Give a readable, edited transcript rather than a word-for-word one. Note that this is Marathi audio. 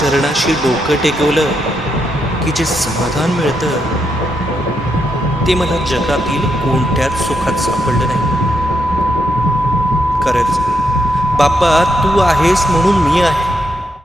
चरणाशी डोकं टेकवलं की जे समाधान मिळतं ते मला जगातील कोणत्याच सुखात सापडलं नाही. खरंच बाप्पा, तू आहेस म्हणून मी आहे.